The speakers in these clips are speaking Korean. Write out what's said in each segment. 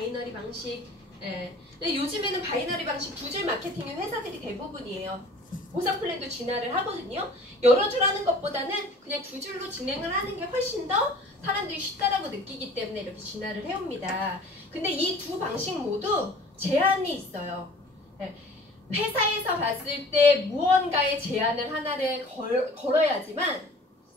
바이너리 방식. 예. 근데 요즘에는 바이너리 방식 두 줄 마케팅의 회사들이 대부분이에요. 보상 플랜도 진화를 하거든요. 여러 줄 하는 것보다는 그냥 두 줄로 진행을 하는 게 훨씬 더 사람들이 쉽다라고 느끼기 때문에 이렇게 진화를 해옵니다. 근데 이 두 방식 모두 제한이 있어요. 예. 회사에서 봤을 때 무언가의 제한을 하나를 걸어야지만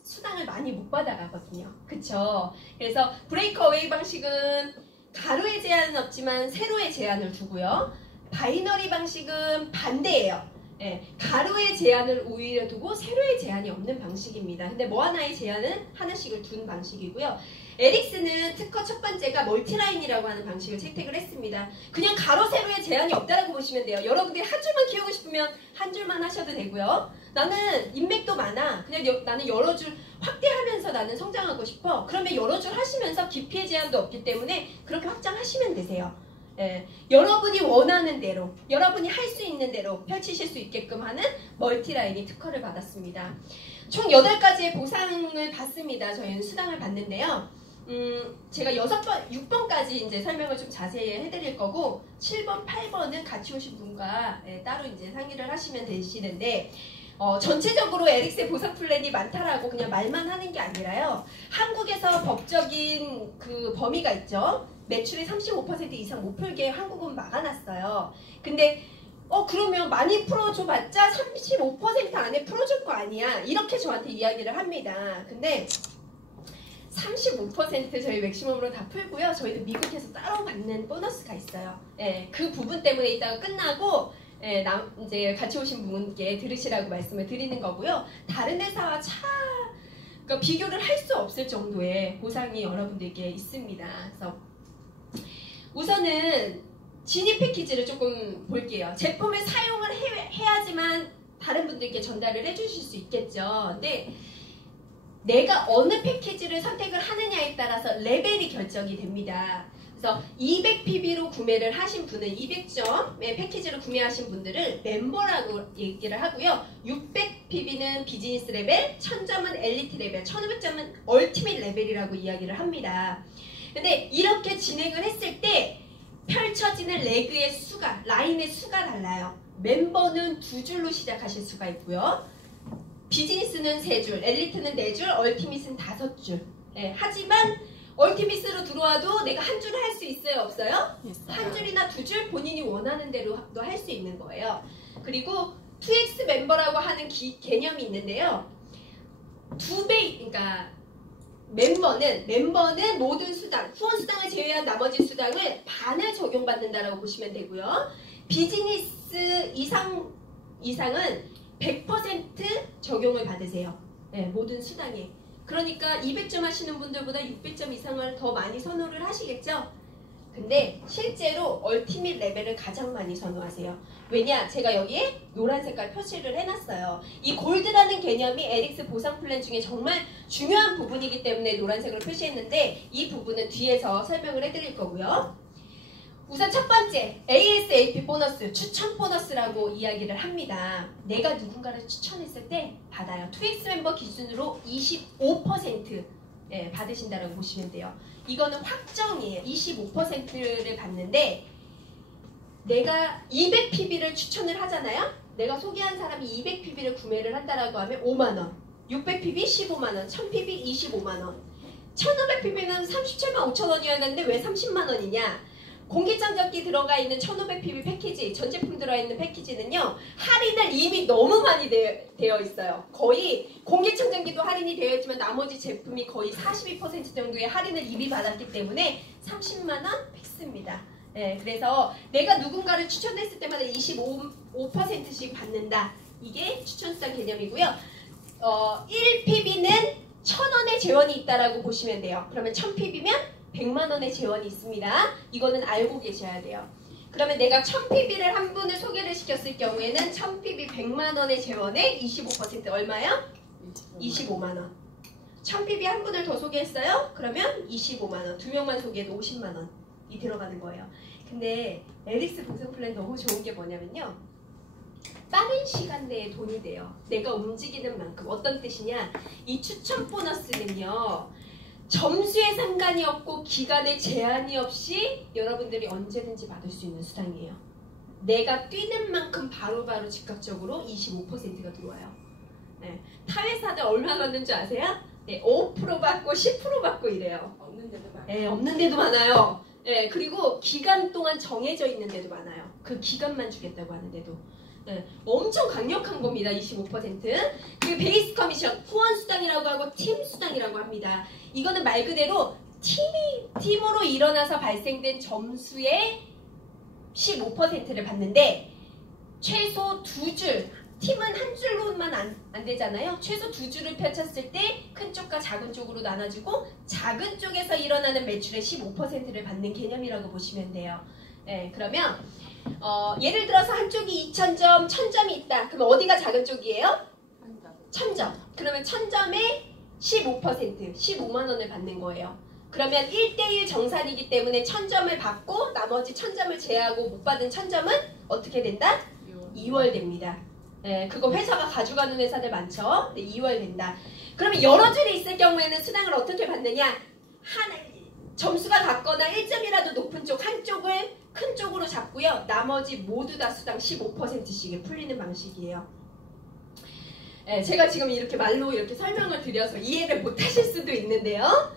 수당을 많이 못 받아가거든요. 그쵸? 그래서 브레이크어웨이 방식은 가로의 제한은 없지만 세로의 제한을 두고요. 바이너리 방식은 반대예요. 예, 가로의 제한을 오히려 두고 세로의 제한이 없는 방식입니다. 근데 뭐 하나의 제한은 하나씩을 둔 방식이고요. 에릭스는 특허 첫 번째가 멀티라인이라고 하는 방식을 채택을 했습니다. 그냥 가로 세로의 제한이 없다라고 보시면 돼요. 여러분들이 한 줄만 키우고 싶으면 한 줄만 하셔도 되고요. 나는 인맥도 많아. 그냥 나는 여러 줄 확대하면서 나는 성장하고 싶어. 그러면 여러 줄 하시면서 깊이의 제한도 없기 때문에 그렇게 확장하시면 되세요. 예, 여러분이 원하는 대로, 여러분이 할 수 있는 대로 펼치실 수 있게끔 하는 멀티라인이 특허를 받았습니다. 총 8가지의 보상을 받습니다. 저희는 수당을 받는데요. 제가 6번까지 이제 설명을 좀 자세히 해드릴 거고 7번, 8번은 같이 오신 분과 따로 이제 상의를 하시면 되시는데 전체적으로 에릭스의 보상 플랜이 많다라고 그냥 말만 하는 게 아니라요. 한국에서 법적인 그 범위가 있죠. 매출의 35% 이상 못 풀게 한국은 막아놨어요. 근데 그러면 많이 풀어줘봤자 35% 안에 풀어줄 거 아니야. 이렇게 저한테 이야기를 합니다. 근데 35% 저희 맥시멈으로 다 풀고요. 저희도 미국에서 따로 받는 보너스가 있어요. 예, 그 부분 때문에 이따가 끝나고 이제 같이 오신 분께 들으시라고 말씀을 드리는 거고요. 다른 회사와 그러니까 비교를 할 수 없을 정도의 보상이 여러분들께 있습니다. 그래서 우선은 진입 패키지를 조금 볼게요. 제품을 사용을 해야지만 다른 분들께 전달을 해주실 수 있겠죠. 근데 내가 어느 패키지를 선택을 하느냐에 따라서 레벨이 결정이 됩니다. 그래서 200PB로 구매를 하신 분은 200점의 패키지로 구매하신 분들을 멤버라고 얘기를 하고요. 600PB는 비즈니스 레벨, 1000점은 엘리트 레벨, 1500점은 얼티밋 레벨이라고 이야기를 합니다. 근데 이렇게 진행을 했을 때 펼쳐지는 레그의 수가, 라인의 수가 달라요. 멤버는 2줄로 시작하실 수가 있고요. 비즈니스는 3줄, 엘리트는 4줄, 얼티밋은 5줄. 하지만 얼티밋으로 들어와도 내가 한 줄 할 수 있어요? 없어요? 한 줄이나 2줄 본인이 원하는 대로도 할 수 있는 거예요. 그리고 2X 멤버라고 하는 개념이 있는데요. 2배, 그러니까 멤버는 모든 수당, 후원 수당을 제외한 나머지 수당을 반을 적용받는다라고 보시면 되고요. 비즈니스 이상은 100% 적용을 받으세요. 모든 수당에. 그러니까 200점 하시는 분들보다 600점 이상을 더 많이 선호를 하시겠죠? 근데 실제로 얼티밋 레벨을 가장 많이 선호하세요. 왜냐? 제가 여기에 노란 색깔 표시를 해놨어요. 이 골드라는 개념이 에릭스 보상 플랜 중에 정말 중요한 부분이기 때문에 노란색으로 표시했는데 이 부분은 뒤에서 설명을 해드릴 거고요. 우선 첫 번째, ASAP 보너스, 추천 보너스라고 이야기를 합니다. 내가 누군가를 추천했을 때 받아요. 2X 멤버 기준으로 25% 받으신다고 보시면 돼요. 이거는 확정이에요. 25%를 받는데 내가 200PB를 추천을 하잖아요. 내가 소개한 사람이 200PB를 구매를 한다라고 하면 5만원, 600PB 15만원, 1000PB 25만원, 1500PB는 37만 5천원이었는데 왜 30만원이냐? 공기청정기 들어가 있는 1500PB 패키지, 전 제품 들어있는 패키지는요, 할인을 이미 너무 많이 되어 있어요. 거의 공기청정기도 할인이 되어 있지만 나머지 제품이 거의 42% 정도의 할인을 이미 받았기 때문에 30만원 픽스입니다. 그래서 내가 누군가를 추천했을 때마다 25%씩 받는다. 이게 추천수당 개념이고요. 1PB는 1000원의 재원이 있다라고 보시면 돼요. 그러면 1000PB면 100만원의 재원이 있습니다. 이거는 알고 계셔야 돼요. 그러면 내가 1000PB를 한 분을 소개를 시켰을 경우에는 1000PB 100만원의 재원에 25% 얼마요? 25만원. 1000PB 한 분을 더 소개했어요? 그러면 25만원. 2명만 소개해도 50만원이 들어가는 거예요. 근데 에릭스 보상 플랜 너무 좋은 게 뭐냐면요. 빠른 시간 내에 돈이 돼요. 내가 움직이는 만큼. 어떤 뜻이냐? 이 추천 보너스는요. 점수에 상관이 없고 기간에 제한이 없이 여러분들이 언제든지 받을 수 있는 수당이에요. 내가 뛰는 만큼 바로바로 즉각적으로 25%가 들어와요. 네. 타 회사들 얼마 받는 줄 아세요? 네, 5% 받고 10% 받고 이래요. 없는 데도 많아요. 네, 없는 데도 많아요. 네, 그리고 기간 동안 정해져 있는 데도 많아요. 그 기간만 주겠다고 하는 데도. 네, 엄청 강력한 겁니다. 25%. 그리고 베이스 커미션, 후원 수당이라고 하고 팀 수당이라고 합니다. 이거는 말 그대로 팀으로 일어나서 발생된 점수의 15%를 받는데 최소 2줄, 팀은 한 줄로만 안 되잖아요. 최소 2줄을 펼쳤을 때 큰 쪽과 작은 쪽으로 나눠지고 작은 쪽에서 일어나는 매출의 15%를 받는 개념이라고 보시면 돼요. 네, 그러면 예를 들어서 한쪽이 2,000점, 1,000점이 있다. 그럼 어디가 작은 쪽이에요? 1,000점. 그러면 1,000점에 15%, 15만 원을 받는 거예요. 그러면 1대1 정산이기 때문에 1,000점을 받고 나머지 1,000점을 제외하고 못 받은 1,000점은 어떻게 된다? 2월 됩니다. 네, 그거 회사가 가져가는 회사들 많죠? 네, 2월 된다. 그러면 여러 줄이 있을 경우에는 수당을 어떻게 받느냐? 점수가 같거나 1점이라도 높은 쪽 한쪽을 큰 쪽으로 잡고요. 나머지 모두 다 수당 15%씩에 풀리는 방식이에요. 네, 제가 지금 이렇게 말로 이렇게 설명을 드려서 이해를 못 하실 수도 있는데요.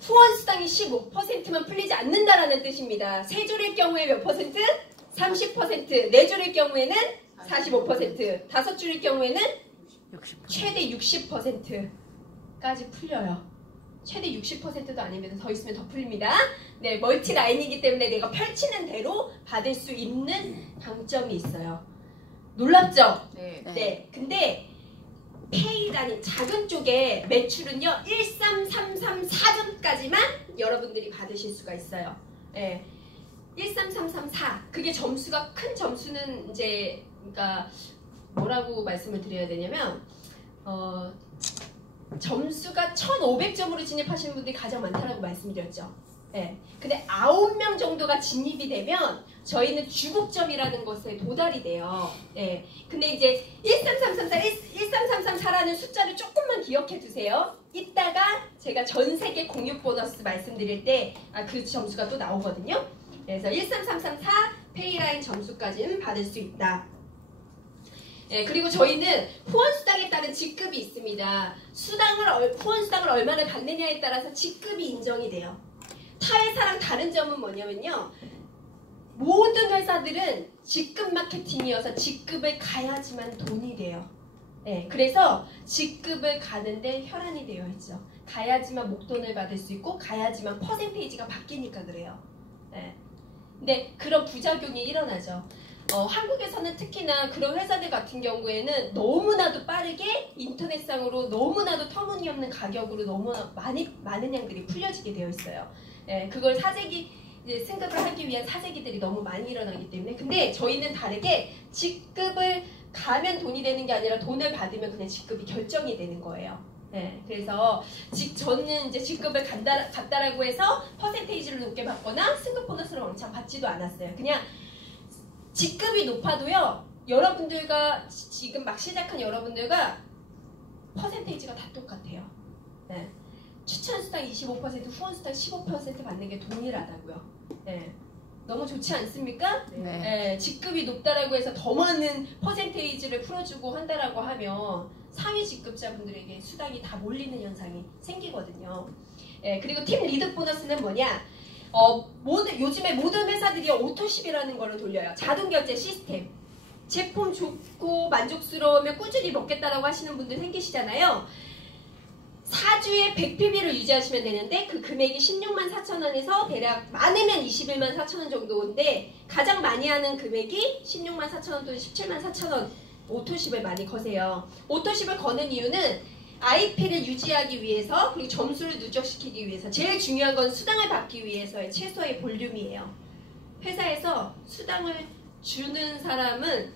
후원 수당이 15%만 풀리지 않는다라는 뜻입니다. 세 줄일 경우에 몇 퍼센트? 30%. 네 줄일 경우에는 45%. 다섯 줄일 경우에는 최대 60%까지 풀려요. 최대 60%도 아니면 더 있으면 더 풀립니다. 네, 멀티 라인이기 때문에 내가 펼치는 대로 받을 수 있는 장점이 있어요. 놀랍죠? 네. 네. 근데 페이라는 작은 쪽에 매출은요 13334점까지만 여러분들이 받으실 수가 있어요. 네. 13334 그게 점수가 큰 점수는 이제 그러니까 뭐라고 말씀을 드려야 되냐면 점수가 1500점으로 진입하시는 분들이 가장 많다라고 말씀드렸죠. 네. 근데 9명 정도가 진입이 되면 저희는 주국점이라는 것에 도달이 돼요. 네. 근데 이제 13334라는 숫자를 조금만 기억해 두세요. 이따가 제가 전 세계 공유 보너스 말씀드릴 때 그 점수가 또 나오거든요. 그래서 13334 페이라인 점수까지는 받을 수 있다. 네, 그리고 저희는 후원수당에 따른 직급이 있습니다. 후원수당을 얼마나 받느냐에 따라서 직급이 인정이 돼요. 타 회사랑 다른 점은 뭐냐면요. 모든 회사들은 직급 마케팅이어서 직급을 가야지만 돈이 돼요. 네, 그래서 직급을 가는데 혈안이 되어 있죠. 가야지만 목돈을 받을 수 있고 가야지만 퍼센테이지가 바뀌니까 그래요. 네. 근데 그런 부작용이 일어나죠. 한국에서는 특히나 그런 회사들 같은 경우에는 너무나도 빠르게 인터넷상으로 너무나도 터무니없는 가격으로 너무 많은 양들이 풀려지게 되어 있어요. 예, 그걸 이제 승급을 하기 위한 사재기들이 너무 많이 일어나기 때문에 근데 저희는 다르게 직급을 가면 돈이 되는 게 아니라 돈을 받으면 그냥 직급이 결정이 되는 거예요. 네, 그래서 저는 이제 직급을 갔다라고 해서 퍼센테이지를 높게 받거나 승급 보너스를 왕창 받지도 않았어요. 그냥 직급이 높아도요. 여러분들과 지금 막 시작한 여러분들과 퍼센테이지가 다 똑같아요. 네. 추천 수당 25%, 후원 수당 15% 받는 게 동일하다고요. 네. 너무 좋지 않습니까? 네. 네. 직급이 높다라고 해서 더 많은 퍼센테이지를 풀어주고 한다라고 하면 상위 직급자분들에게 수당이 다 몰리는 현상이 생기거든요. 네. 그리고 팀 리드 보너스는 뭐냐? 요즘에 모든 회사들이 오토십이라는 걸로 돌려요. 자동결제 시스템. 제품 좋고 만족스러우면 꾸준히 먹겠다라고 하시는 분들 생기시잖아요. 4주에 100PB를 유지하시면 되는데 그 금액이 16만 4천 원에서 대략 많으면 21만 4천 원 정도인데 가장 많이 하는 금액이 16만 4천 원 또는 17만 4천 원 오토십을 많이 거세요. 오토십을 거는 이유는 IP를 유지하기 위해서 그리고 점수를 누적시키기 위해서 제일 중요한 건 수당을 받기 위해서의 최소의 볼륨이에요. 회사에서 수당을 주는 사람은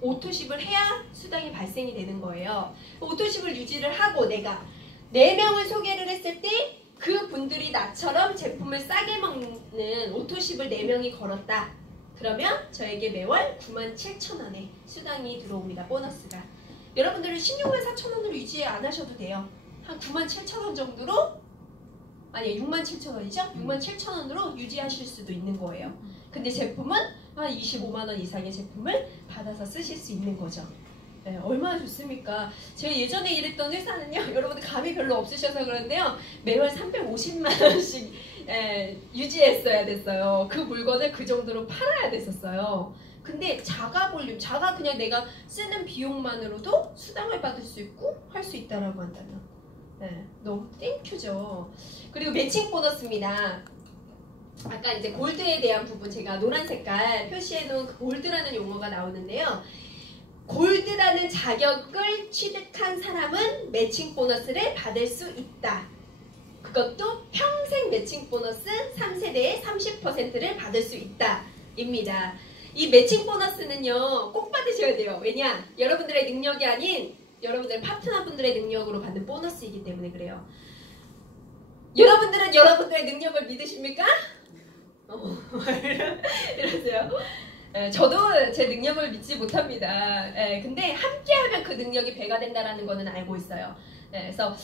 오토십을 해야 수당이 발생이 되는 거예요. 오토십을 유지를 하고 내가 4명을 소개를 했을 때 그 분들이 나처럼 제품을 싸게 먹는 오토십을 4명이 걸었다. 그러면 저에게 매월 97,000원의 수당이 들어옵니다. 보너스가. 여러분들은 16만 4천 원으로 유지 안 하셔도 돼요. 한 97,000원 정도로 아니 67,000원이죠? 67,000원으로 유지하실 수도 있는 거예요. 근데 제품은 한 25만 원 이상의 제품을 받아서 쓰실 수 있는 거죠. 네, 얼마나 좋습니까? 제가 예전에 일했던 회사는요, 여러분들 감이 별로 없으셔서 그런데요, 매월 350만 원씩 유지했어야 됐어요. 그 물건을 그 정도로 팔아야 됐었어요. 근데 자가 볼륨, 자가 그냥 내가 쓰는 비용만으로도 수당을 받을 수 있고 할 수 있다라고 한다면, 네, 너무 땡큐죠. 그리고 매칭 보너스입니다. 아까 이제 골드에 대한 부분 제가 노란 색깔 표시해 놓은 그 골드라는 용어가 나오는데요. 골드라는 자격을 취득한 사람은 매칭 보너스를 받을 수 있다. 그것도 평생 매칭 보너스 3세대의 30%를 받을 수 있다. 입니다. 이 매칭 보너스는요, 꼭 받으셔야 돼요. 왜냐? 여러분들의 능력이 아닌 여러분들의 파트너분들의 능력으로 받는 보너스이기 때문에 그래요. 여러분들은 여러분들의 능력을 믿으십니까? 이러세요. 저도 제 능력을 믿지 못합니다. 근데 함께하면 그 능력이 배가 된다는 거는 알고 있어요. 그래서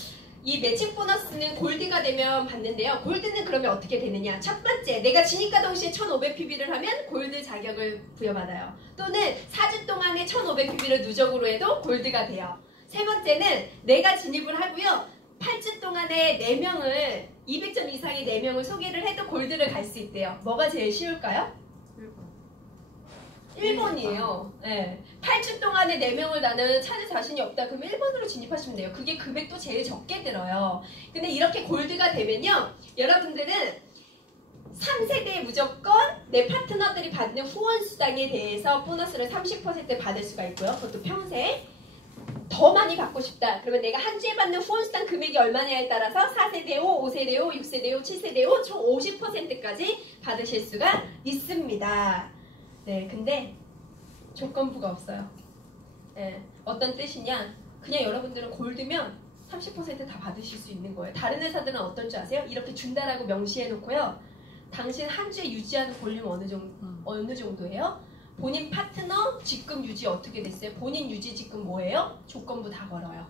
이 매칭 보너스는 골드가 되면 받는데요. 골드는 그러면 어떻게 되느냐? 첫 번째, 내가 진입과 동시에 1500PB를 하면 골드 자격을 부여받아요. 또는 4주 동안에 1500PB를 누적으로 해도 골드가 돼요. 세 번째는 내가 진입을 하고요. 8주 동안에 4명을 200점 이상의 4명을 소개를 해도 골드를 갈 수 있대요. 뭐가 제일 쉬울까요? 1번이에요. 네. 8주 동안에 4명을 나는 찾을 자신이 없다. 그러면 1번으로 진입하시면 돼요. 그게 금액도 제일 적게 들어요. 근데 이렇게 골드가 되면요. 여러분들은 3세대에 무조건 내 파트너들이 받는 후원 수당에 대해서 보너스를 30% 받을 수가 있고요. 그것도 평생. 더 많이 받고 싶다. 그러면 내가 한 주에 받는 후원수당 금액이 얼마냐에 따라서 4세대 5, 5세대 5, 6세대 5, 7세대 5, 총 50%까지 받으실 수가 있습니다. 네, 근데 조건부가 없어요. 네, 어떤 뜻이냐? 그냥 여러분들은 골드면 30% 다 받으실 수 있는 거예요. 다른 회사들은 어떤 줄 아세요? 이렇게 준다라고 명시해 놓고요. 당신 한 주에 유지하는 볼륨 어느 정도예요? 본인 파트너 직급 유지 어떻게 됐어요? 본인 유지 직급 뭐예요? 조건부 다 걸어요.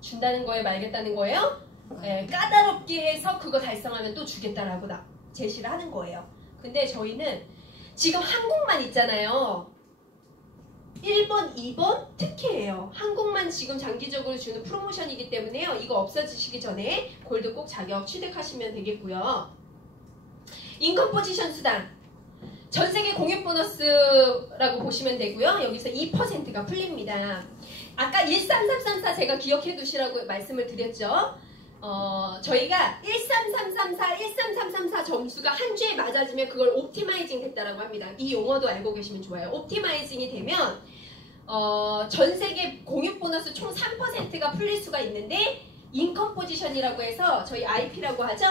준다는 거에 말겠다는 거예요? 네, 까다롭게 해서 그거 달성하면 또 주겠다라고 제시를 하는 거예요. 근데 저희는 지금 한국만 있잖아요. 1번, 2번 특혜예요. 한국만 지금 장기적으로 주는 프로모션이기 때문에요. 이거 없어지시기 전에 골드 꼭 자격 취득하시면 되겠고요. 인컴 포지션 수당. 전세계 공유 보너스라고 보시면 되고요. 여기서 2%가 풀립니다. 아까 13334 제가 기억해 두시라고 말씀을 드렸죠. 저희가 13334, 13334 점수가 한 주에 맞아지면 그걸 옵티마이징 됐다라고 합니다. 이 용어도 알고 계시면 좋아요. 옵티마이징이 되면 전세계 공유 보너스 총 3%가 풀릴 수가 있는데 인컴 포지션이라고 해서 저희 IP라고 하죠.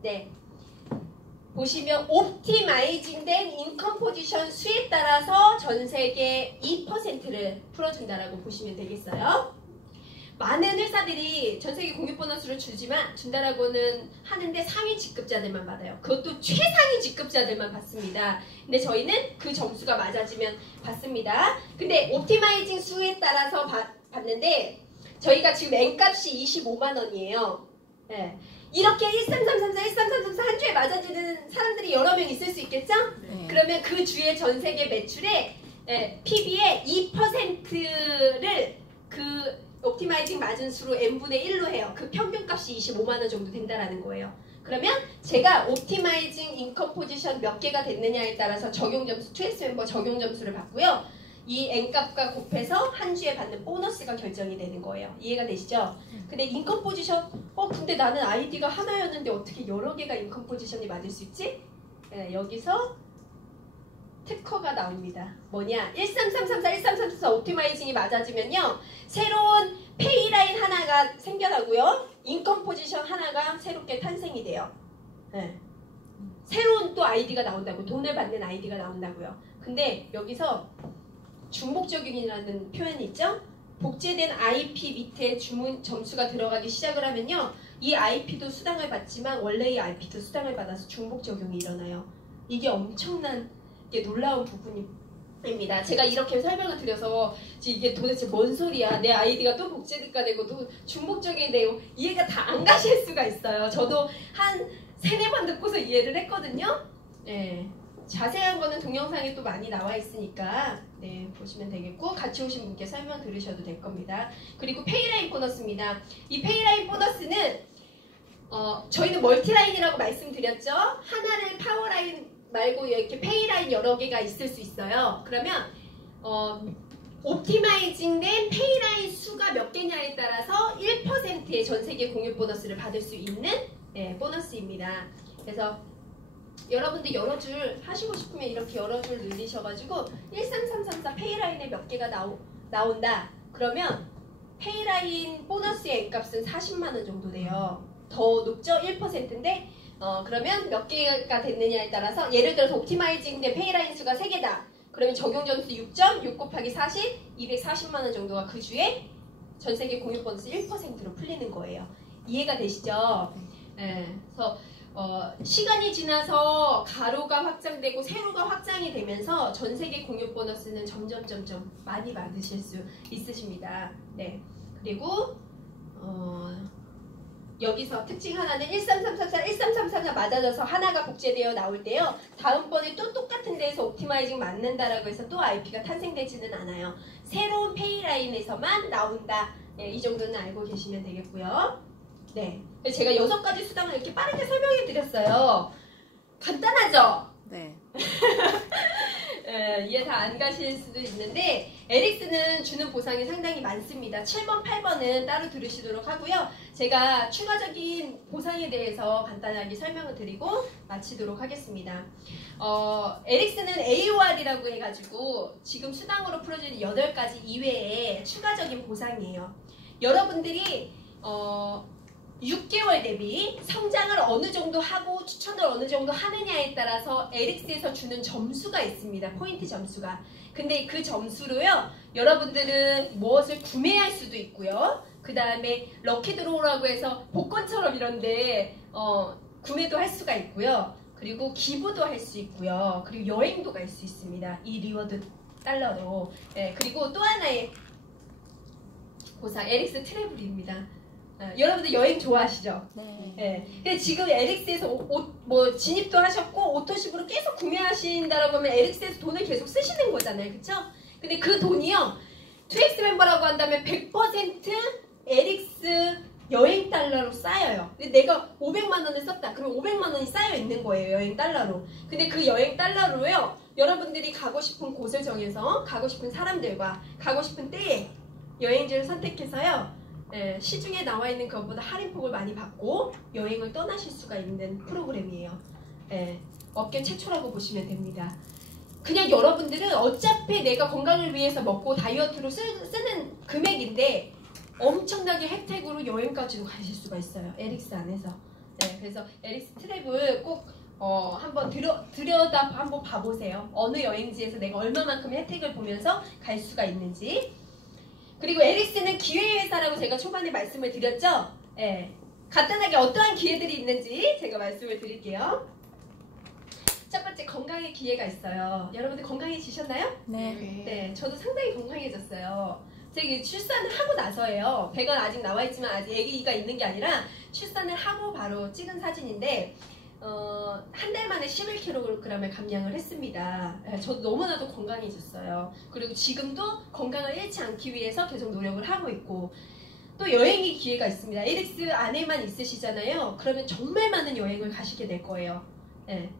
네. 보시면 옵티마이징된 인컴 포지션 수에 따라서 전세계 2%를 풀어준다라고 보시면 되겠어요. 많은 회사들이 전세계 공유 보너스를 준다라고는 하는데 상위 직급자들만 받아요. 그것도 최상위 직급자들만 받습니다. 근데 저희는 그 점수가 맞아지면 받습니다. 근데 옵티마이징 수에 따라서 받는데 저희가 지금 N값이 25만 원이에요. 네. 이렇게 13334, 13334 한 주에 맞아지는 사람들이 여러 명 있을 수 있겠죠? 네. 그러면 그 주의 전세계 매출의 PB의 2%를 그 옵티마이징 맞은 수로 n분의 1로 해요. 그 평균값이 25만 원 정도 된다라는 거예요. 그러면 제가 옵티마이징 인컴 포지션 몇 개가 됐느냐에 따라서 적용 점수, 2S 멤버 적용 점수를 받고요. 이 N값과 곱해서 한 주에 받는 보너스가 결정이 되는 거예요. 이해가 되시죠? 근데 인컴 포지션, 근데 나는 아이디가 하나였는데 어떻게 여러 개가 인컴 포지션이 맞을 수 있지? 네, 여기서 특허가 나옵니다. 뭐냐? 13334, 13334 옵티마이징이 맞아지면요. 새로운 페이라인 하나가 생겨나고요. 인컴 포지션 하나가 새롭게 탄생이 돼요. 네. 새로운 또 아이디가 나온다고, 돈을 받는 아이디가 나온다고요. 근데 여기서 중복적용이라는 표현이 있죠? 복제된 IP 밑에 주문 점수가 들어가기 시작을 하면요. 이 IP도 수당을 받지만 원래의 IP도 수당을 받아서 중복적용이 일어나요. 이게 엄청난 놀라운 부분이 입니다. 제가 이렇게 설명을 드려서 이게 도대체 뭔 소리야, 내 아이디가 또 복제가 되고 또 중복적인 내용 이해가 다 안 가실 수가 있어요. 저도 한 3-4번 듣고서 이해를 했거든요. 네. 자세한 거는 동영상에 또 많이 나와 있으니까 네, 보시면 되겠고, 같이 오신 분께 설명 들으셔도 될 겁니다. 그리고 페이라인 보너스입니다. 이 페이라인 보너스는 저희는 멀티라인이라고 말씀드렸죠. 하나를 파워라인 말고 이렇게 페이라인 여러 개가 있을 수 있어요. 그러면 옵티마이징된 페이라인 수가 몇 개냐에 따라서 1%의 전세계 공유 보너스를 받을 수 있는 보너스입니다. 그래서 여러분들 여러 줄 하시고 싶으면 이렇게 여러 줄 늘리셔가지고 13334 페이라인에 몇 개가 나온다. 그러면 페이라인 보너스의 N값은 40만원 정도 돼요. 더 높죠? 1%인데 그러면 몇 개가 됐느냐에 따라서, 예를 들어서 옵티마이징된 페이라인 수가 3개다. 그러면 적용 점수 6점, 6 곱하기 40, 240만원 정도가 그 주에 전세계 공유 보너스 1%로 풀리는 거예요. 이해가 되시죠? 네. 그래서 시간이 지나서 가로가 확장되고 세로가 확장이 되면서 전세계 공유 보너스는 점점 많이 받으실 수 있으십니다. 네. 그리고 여기서 특징 하나는 13334, 13334가 맞아져서 하나가 복제되어 나올 때요. 다음번에 또 똑같은 데에서 옵티마이징 맞는다라고 해서 또 IP가 탄생되지는 않아요. 새로운 페이라인에서만 나온다. 네, 이 정도는 알고 계시면 되겠고요. 네, 제가 6가지 수당을 이렇게 빠르게 설명해 드렸어요. 간단하죠? 네. 이해 다 안 가실 수도 있는데 에릭스는 주는 보상이 상당히 많습니다. 7번, 8번은 따로 들으시도록 하고요. 제가 추가적인 보상에 대해서 간단하게 설명을 드리고 마치도록 하겠습니다. 에릭스는 AOR이라고 해가지고 지금 수당으로 풀어주는 8가지 이외에 추가적인 보상이에요. 여러분들이 6개월 대비 성장을 어느 정도 하고 추천을 어느 정도 하느냐에 따라서 에릭스에서 주는 점수가 있습니다. 포인트 점수가. 근데 그 점수로요, 여러분들은 무엇을 구매할 수도 있고요. 그 다음에 럭키드로우라고 해서 복권처럼 이런데 구매도 할 수가 있고요. 그리고 기부도 할 수 있고요. 그리고 여행도 갈 수 있습니다. 이 리워드 달러로. 그리고 또 하나의 보상, 에릭스 트래블입니다. 여러분들 여행 좋아하시죠? 네. 근데 지금 에릭스에서 뭐 진입도 하셨고 오토십으로 계속 구매하신다라고 하면 에릭스에서 돈을 계속 쓰시는 거잖아요, 그쵸? 근데 그 돈이요, 2X 멤버라고 한다면 100% 에릭스 여행 달러로 쌓여요. 근데 내가 500만 원을 썼다. 그럼 500만 원이 쌓여 있는 거예요, 여행 달러로. 근데 그 여행 달러로요, 여러분들이 가고 싶은 곳을 정해서 가고 싶은 사람들과 가고 싶은 때에 여행지를 선택해서요, 시중에 나와 있는 것보다 할인폭을 많이 받고 여행을 떠나실 수가 있는 프로그램이에요. 업계 최초라고 보시면 됩니다. 그냥 여러분들은 어차피 내가 건강을 위해서 먹고 다이어트로 쓰는 금액인데 엄청나게 혜택으로 여행까지도 가실 수가 있어요. 에릭스 안에서. 그래서 에릭스 트랩을 꼭 한번 들여다 한번 봐보세요. 어느 여행지에서 내가 얼마만큼 혜택을 보면서 갈 수가 있는지. 그리고 에릭스는 기회회사라고 제가 초반에 말씀을 드렸죠? 간단하게 어떠한 기회들이 있는지 제가 말씀을 드릴게요. 첫 번째, 건강의 기회가 있어요. 여러분들 건강해지셨나요? 네. 저도 상당히 건강해졌어요. 제가 출산을 하고 나서예요. 배가 아직 나와있지만 아직 아기가 있는 게 아니라 출산을 하고 바로 찍은 사진인데 한 달 만에 11kg을 감량을 했습니다. 저도 너무나도 건강해졌어요. 그리고 지금도 건강을 잃지 않기 위해서 계속 노력을 하고 있고, 또 여행의 기회가 있습니다. 에릭스 안에만 있으시잖아요. 그러면 정말 많은 여행을 가시게 될 거예요.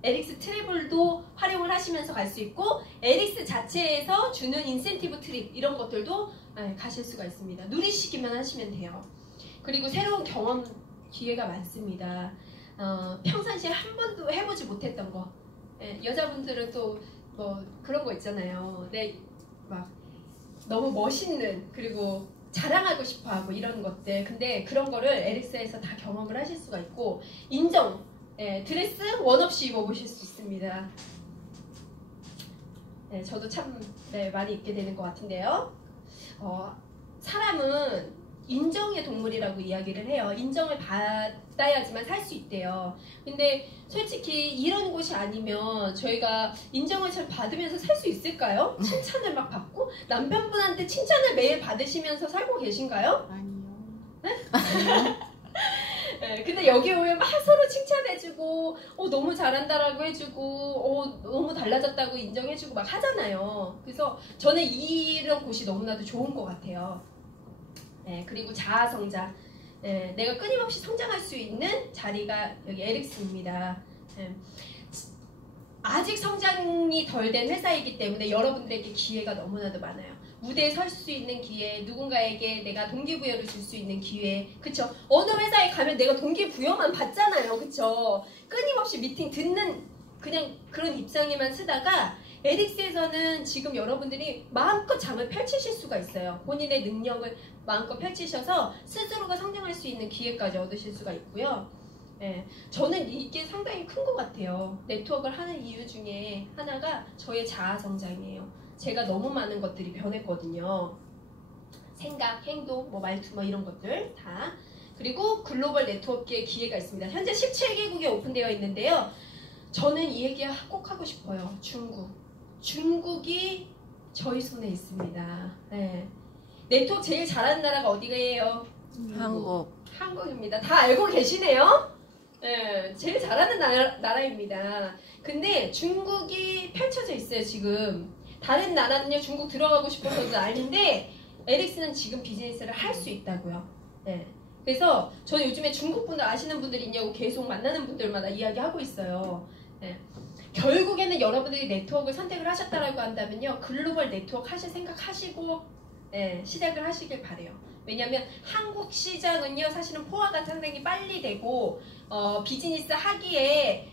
에릭스 트래블도 활용을 하시면서 갈 수 있고, 에릭스 자체에서 주는 인센티브 트립 이런 것들도 가실 수가 있습니다. 누리시기만 하시면 돼요. 그리고 새로운 경험 기회가 많습니다. 평상시에 한 번도 해보지 못했던 거. 여자분들은 또 뭐 그런 거 있잖아요. 막 너무 멋있는, 그리고 자랑하고 싶어하고 이런 것들. 근데 그런 거를 에릭스에서 다 경험을 하실 수가 있고, 인정. 드레스 원 없이 입어보실 수 있습니다. 저도 참 많이 입게 되는 것 같은데요. 사람은 인정의 동물이라고 이야기를 해요. 인정을 받아야지만 살 수 있대요. 근데 솔직히 이런 곳이 아니면 저희가 인정을 잘 받으면서 살 수 있을까요? 칭찬을 막 받고 남편분한테 칭찬을 매일 받으시면서 살고 계신가요? 아니요. 네? 네, 근데 여기 오면 막 서로 칭찬해주고 너무 잘한다라고 해주고 너무 달라졌다고 인정해주고 막 하잖아요. 그래서 저는 이런 곳이 너무나도 좋은 것 같아요. 네, 그리고 자아성장. 네, 내가 끊임없이 성장할 수 있는 자리가 여기 에릭스입니다. 네. 아직 성장이 덜 된 회사이기 때문에 여러분들에게 기회가 너무나도 많아요. 무대에 설 수 있는 기회, 누군가에게 내가 동기부여를 줄 수 있는 기회, 그쵸? 어느 회사에 가면 내가 동기부여만 받잖아요, 그쵸? 끊임없이 미팅 듣는 그냥 그런 입장에만 쓰다가 에릭스에서는 지금 여러분들이 마음껏 장을 펼치실 수가 있어요. 본인의 능력을 마음껏 펼치셔서 스스로가 성장할 수 있는 기회까지 얻으실 수가 있고요. 네, 저는 이게 상당히 큰 것 같아요. 네트워크를 하는 이유 중에 하나가 저의 자아 성장이에요. 제가 너무 많은 것들이 변했거든요. 생각, 행동, 말투 이런 것들 다. 그리고 글로벌 네트워크의 기회가 있습니다. 현재 17개국에 오픈되어 있는데요. 저는 이 얘기 꼭 하고 싶어요. 중국이 저희 손에 있습니다. 네. 네트워크 제일 잘하는 나라가 어디예요? 한국입니다. 다 알고 계시네요? 네, 제일 잘하는 나라입니다. 근데 중국이 펼쳐져 있어요, 지금. 다른 나라는요, 중국 들어가고 싶어서도 아닌데, 에릭스는 지금 비즈니스를 할 수 있다고요. 네. 그래서 저는 요즘에 중국 분들 아시는 분들이 있냐고 계속 만나는 분들마다 이야기하고 있어요. 네. 결국에는 여러분들이 네트워크를 선택을 하셨다라고 한다면요, 글로벌 네트워크 하실 생각하시고, 네, 시작을 하시길 바래요. 왜냐하면 한국 시장은요, 사실은 포화가 상당히 빨리 되고 비즈니스 하기에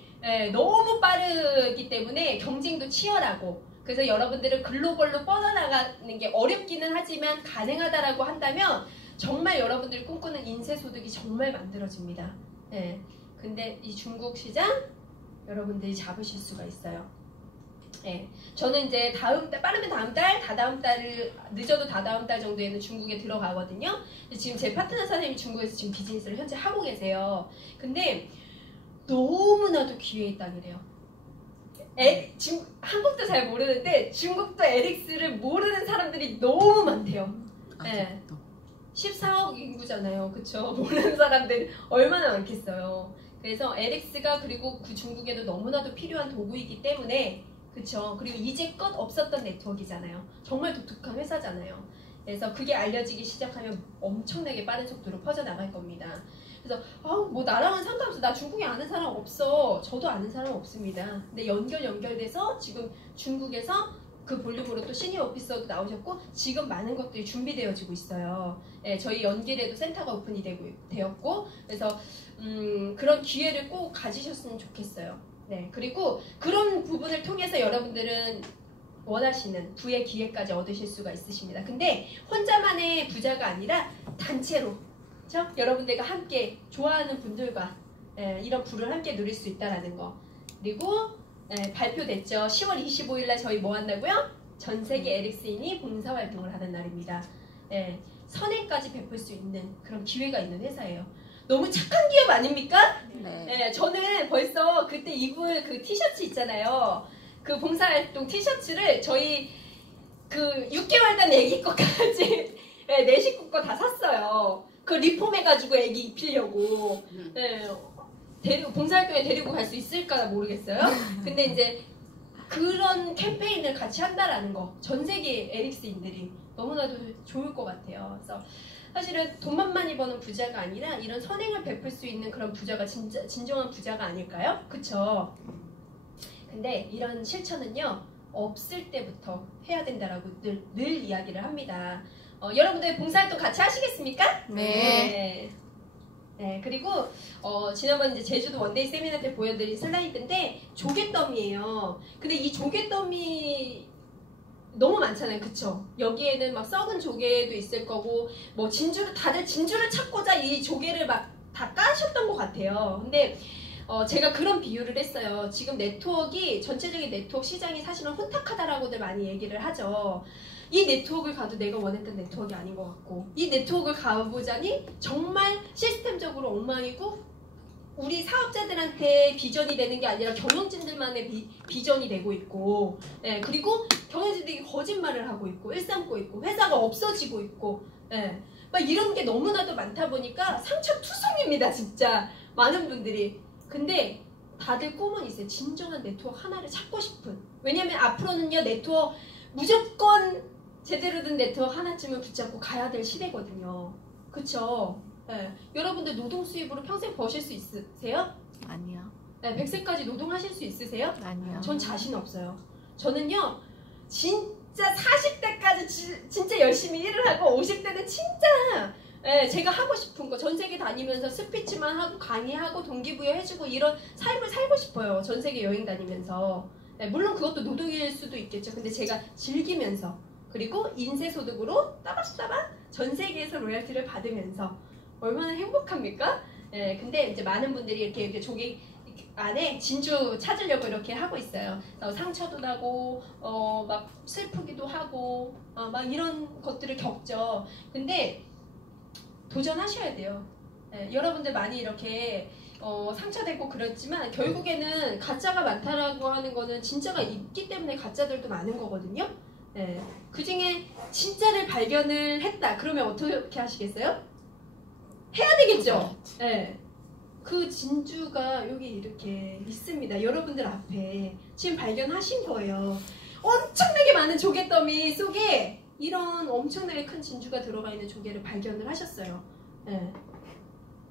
너무 빠르기 때문에 경쟁도 치열하고, 그래서 여러분들은 글로벌로 뻗어나가는 게 어렵기는 하지만 가능하다라고 한다면 정말 여러분들이 꿈꾸는 인쇄소득이 정말 만들어집니다. 네. 근데 이 중국 시장 여러분들이 잡으실 수가 있어요. 네, 저는 이제 다음 달, 빠르면 다음 달, 다다음 달을 늦어도 다다음 달 정도에는 중국에 들어가거든요. 지금 제 파트너 선생님이 중국에서 지금 비즈니스를 현재 하고 계세요. 근데 너무나도 기회의 땅이래요. 지금 한국도 잘 모르는데 중국도 에릭스를 모르는 사람들이 너무 많대요. 네. 14억 인구잖아요. 그쵸? 모르는 사람들 얼마나 많겠어요. 그래서 에릭스가 그리고 그 중국에도 너무나도 필요한 도구이기 때문에, 그쵸? 그리고 이제껏 없었던 네트워크이잖아요. 정말 독특한 회사잖아요. 그래서 그게 알려지기 시작하면 엄청나게 빠른 속도로 퍼져나갈 겁니다. 그래서 나랑은 상관없어. 나 중국에 아는 사람 없어. 저도 아는 사람 없습니다. 근데 연결돼서 지금 중국에서 그 볼륨으로 또 시니어 오피서도 나오셨고 지금 많은 것들이 준비되어지고 있어요. 네, 저희 연길에도 센터가 오픈이 되었고, 그래서 그런 기회를 꼭 가지셨으면 좋겠어요. 네, 그리고 그런 부분을 통해서 여러분들은 원하시는 부의 기회까지 얻으실 수가 있으십니다. 근데 혼자만의 부자가 아니라 단체로, 그렇죠? 여러분들과 함께 좋아하는 분들과 이런 부를 함께 누릴 수 있다는 거. 그리고 발표됐죠. 10월 25일 날 저희 뭐 한다고요? 전 세계 에릭스인이 봉사활동을 하는 날입니다. 선행까지 베풀 수 있는 그런 기회가 있는 회사예요. 너무 착한 기업 아닙니까? 네. 저는 벌써 그때 입을 그 티셔츠 있잖아요. 그 봉사활동 티셔츠를 저희 그 6개월 된 애기 거까지 내 식구 거 다 샀어요. 그 리폼해가지고 애기 입히려고. 봉사활동에 데리고 갈 수 있을까 모르겠어요. 근데 이제 그런 캠페인을 같이 한다라는 거, 전 세계 에릭스인들이 너무나도 좋을 것 같아요. 그래서 사실은 돈만 많이 버는 부자가 아니라 이런 선행을 베풀 수 있는 그런 부자가 진짜 진정한 부자가 아닐까요? 그쵸? 근데 이런 실천은요, 없을 때부터 해야 된다라고 늘 이야기를 합니다. 여러분들 봉사활동 같이 하시겠습니까? 네. 네, 그리고 지난번 이제 제주도 원데이 세미나 때 보여드린 슬라이드인데 조개더미예요. 근데 이 조개더미 너무 많잖아요, 그쵸? 여기에는 막 썩은 조개도 있을 거고, 다들 진주를 찾고자 이 조개를 막 다 까셨던 것 같아요. 근데 제가 그런 비유를 했어요. 지금 네트워크가 전체적인 네트워크 시장이 사실은 혼탁하다라고들 많이 얘기를 하죠. 이 네트워크를 가도 내가 원했던 네트워크가 아닌 것 같고, 이 네트워크를 가보자니 정말 시스템적으로 엉망이고 우리 사업자들한테 비전이 되는 게 아니라 경영진들만의 비전이 되고 있고, 예, 그리고 경영진들이 거짓말을 하고 있고 일삼고 있고 회사가 없어지고 있고, 예, 막 이런 게 너무나도 많다 보니까 상처투성입니다. 진짜 많은 분들이. 근데 다들 꿈은 있어요. 진정한 네트워크 하나를 찾고 싶은. 왜냐면 앞으로는요, 네트워크 무조건 제대로 된 네트워크 하나쯤은 붙잡고 가야 될 시대거든요. 그쵸? 네. 여러분들 노동 수입으로 평생 버실 수 있으세요? 아니요. 네, 100세까지 노동하실 수 있으세요? 아니요. 전 자신 없어요. 저는요, 진짜 40대까지 진짜 열심히 일을 하고 50대는 진짜 제가 하고 싶은 거 전 세계 다니면서 스피치만 하고 강의하고 동기부여 해주고 이런 삶을 살고 싶어요. 전 세계 여행 다니면서. 물론 그것도 노동일 수도 있겠죠. 근데 제가 즐기면서, 그리고 인세소득으로 따박따박 전 세계에서 로열티를 받으면서 얼마나 행복합니까? 근데 이제 많은 분들이 이렇게 조기 안에 진주 찾으려고 이렇게 하고 있어요. 상처도 나고 막 슬프기도 하고 막 이런 것들을 겪죠. 근데 도전하셔야 돼요. 여러분들 많이 이렇게 상처되고 그렇지만 결국에는 가짜가 많다라고 하는 거는 진짜가 있기 때문에 가짜들도 많은 거거든요. 그 중에 진짜를 발견을 했다. 그러면 어떻게 하시겠어요? 해야 되겠죠. 그 진주가 여기 이렇게 있습니다. 여러분들 앞에 지금 발견하신 거예요. 엄청나게 많은 조개더미 속에 이런 엄청나게 큰 진주가 들어가 있는 조개를 발견을 하셨어요.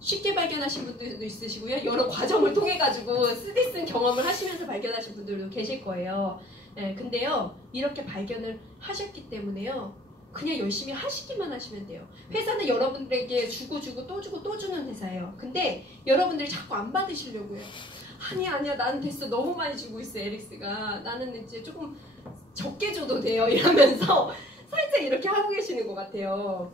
쉽게 발견하신 분들도 있으시고요. 여러 과정을 통해 가지고 쓰디쓴 경험을 하시면서 발견하신 분들도 계실 거예요. 근데요, 이렇게 발견을 하셨기 때문에요, 그냥 열심히 하시기만 하시면 돼요. 회사는 여러분들에게 주고 또 주고 또 주는 회사예요. 근데 여러분들이 자꾸 안 받으시려고 해요. 아니야 나는 됐어. 너무 많이 주고 있어 에릭스가. 나는 이제 조금 적게 줘도 돼요. 이러면서 살짝 이렇게 하고 계시는 것 같아요.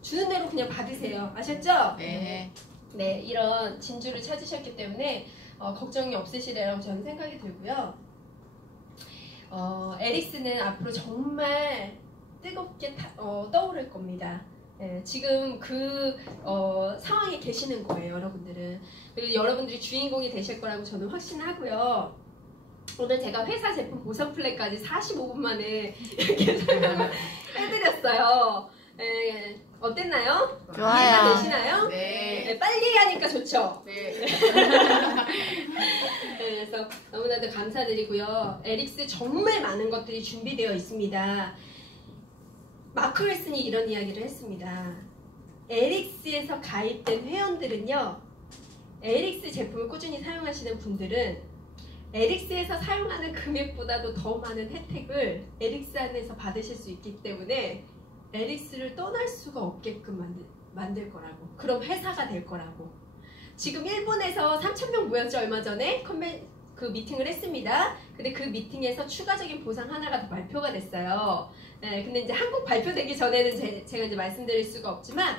주는 대로 그냥 받으세요. 아셨죠? 네. 네, 이런 진주를 찾으셨기 때문에 걱정이 없으시리라고 저는 생각이 들고요. 에릭스는 앞으로 정말 뜨겁게 떠오를 겁니다. 지금 그 상황에 계시는 거예요, 여러분들은. 그리고 여러분들이 주인공이 되실 거라고 저는 확신하고요. 오늘 제가 회사 제품 보상 플랜까지 45분 만에 이렇게 설명을 해드렸어요. 어땠나요? 좋아요. 이해가 되시나요? 네. 빨리 하니까 좋죠? 네. 그래서 너무나도 감사드리고요. 에릭스 정말 많은 것들이 준비되어 있습니다. 마크 윌슨이 이런 이야기를 했습니다. 에릭스에서 가입된 회원들은요, 에릭스 제품을 꾸준히 사용하시는 분들은 에릭스에서 사용하는 금액보다도 더 많은 혜택을 에릭스 안에서 받으실 수 있기 때문에 에릭스를 떠날 수가 없게끔 만들 거라고. 그럼 회사가 될 거라고. 지금 일본에서 3,000명 모였죠, 얼마 전에 그 미팅을 했습니다. 근데 그 미팅에서 추가적인 보상 하나가 더 발표가 됐어요. 근데 이제 한국 발표되기 전에는 제가 이제 말씀드릴 수가 없지만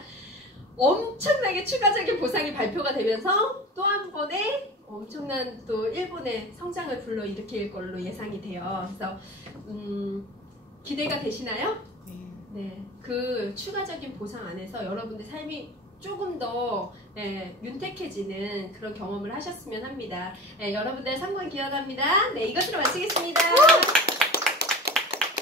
엄청나게 추가적인 보상이 발표가 되면서 또 한 번의 엄청난 또 일본의 성장을 불러일으킬 걸로 예상이 돼요. 그래서 기대가 되시나요? 네, 그 추가적인 보상 안에서 여러분들 삶이 조금 더 윤택해지는 그런 경험을 하셨으면 합니다. 여러분들 성공 기원합니다. 네, 이것으로 마치겠습니다.